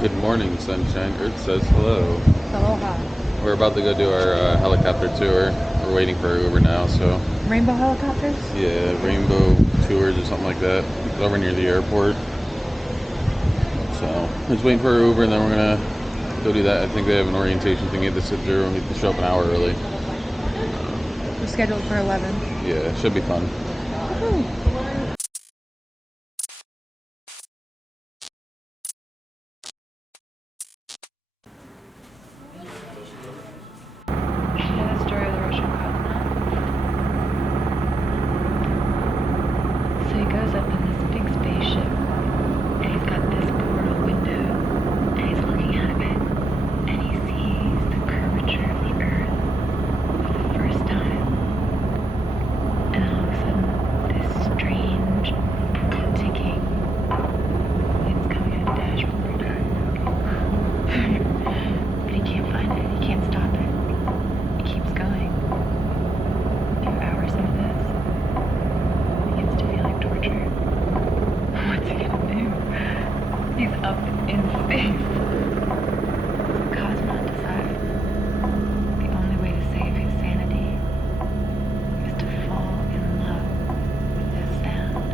Good morning, sunshine. Earth says hello. Aloha. We're about to go do our helicopter tour. We're waiting for our Uber now, so Rainbow helicopters? yeah, rainbow tours or something like that. It's over near the airport. So we're just waiting for our Uber, and then we're gonna go do that. I think they have an orientation thing you have to sit through. We have to show up an hour early. We're scheduled for 11. Yeah, it should be fun. Woo. You know the story of the Russian cosmonaut? So he goes up in this big spaceship, and he's got this portal window, and he's looking out of it, and he sees the curvature of the Earth for the first time. And all of a sudden, this strange ticking is coming out of the dashboard. But he can't find it. He can't stop it. It keeps going. A few hours into this, it begins to feel like torture. What's he gonna do? He's up in space. The cosmonaut decides the only way to save his sanity is to fall in love with this sound.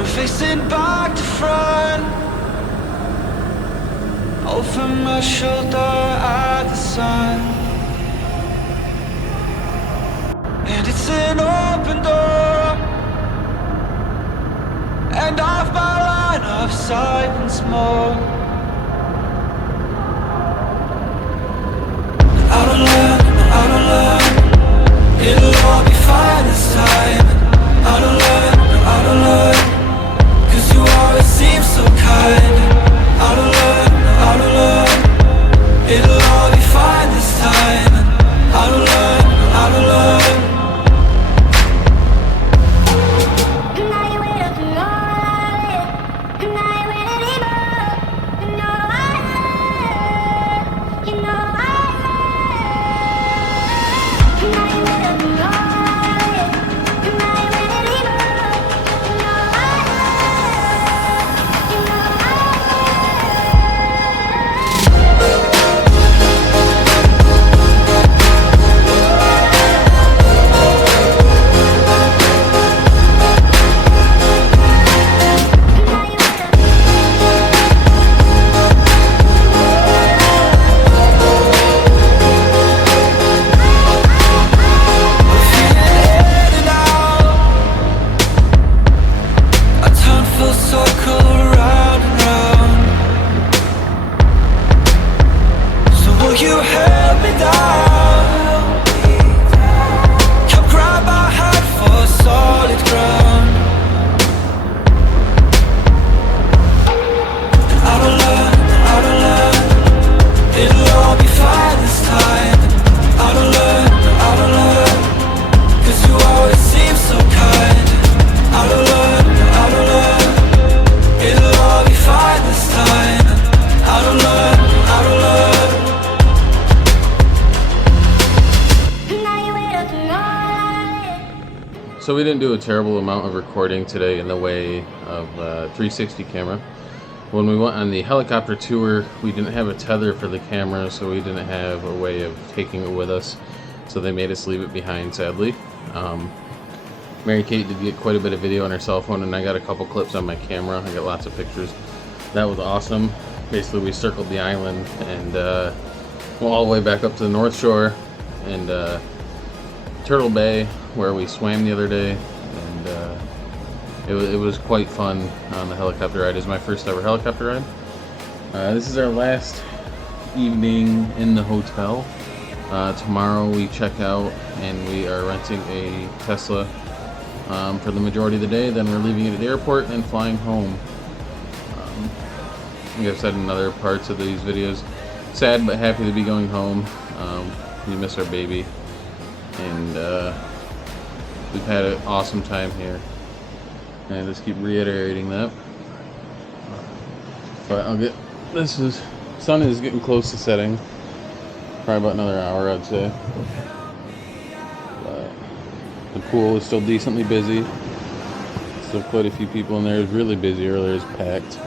I'm facing back to front. Over my shoulder at the sun. And it's an open door, and off my line of sight once more. Out of luck, out of luck. It'll all be fine this time. Out of luck, out of luck. 'Cause you always seem so kind. Out of luck, out of luck. It'll all be fine this time. Out of luck, out of luck. So we didn't do a terrible amount of recording today in the way of 360 camera. When we went on the helicopter tour, we didn't have a tether for the camera, so we didn't have a way of taking it with us. So they made us leave it behind, sadly. Mary-Kate did get quite a bit of video on her cell phone, and I got a couple clips on my camera. I got lots of pictures. That was awesome. Basically, we circled the island and went all the way back up to the North Shore and Turtle Bay, where we swam the other day, and it was quite fun on the helicopter ride. It was my first ever helicopter ride. This is our last evening in the hotel. Tomorrow we check out and we are renting a Tesla for the majority of the day. Then we're leaving it at the airport and flying home. Like I've said in other parts of these videos, sad but happy to be going home. We miss our baby, and we've had an awesome time here, and I just keep reiterating that. But sun is getting close to setting, probably about another hour, I'd say. But the pool is still decently busy, still quite a few people in there. It was really busy earlier, it was packed.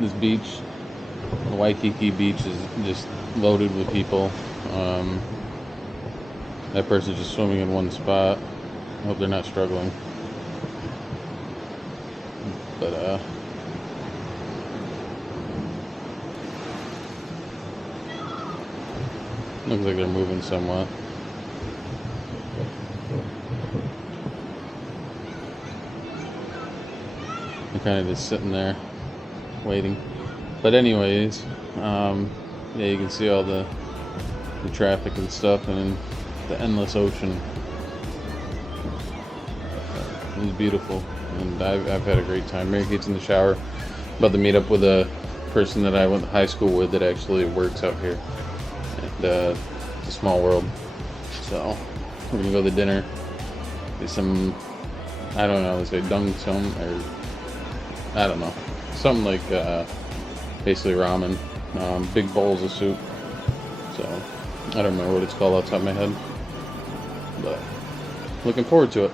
This beach, the Waikiki beach, is just loaded with people. That person's just swimming in one spot. I hope they're not struggling. But looks like they're moving somewhat. They're kind of just sitting there waiting. But anyways, yeah, you can see all the traffic and stuff, and the endless ocean. It was beautiful, and I've had a great time. Mary-Kate's in the shower, about to meet up with a person that I went to high school with that actually works out here, and it's a small world. So we're gonna go to dinner. There's some, I don't know, let's say dung sum, or I don't know, something like basically ramen, big bowls of soup. So I don't remember what it's called off the top of my head, but looking forward to it.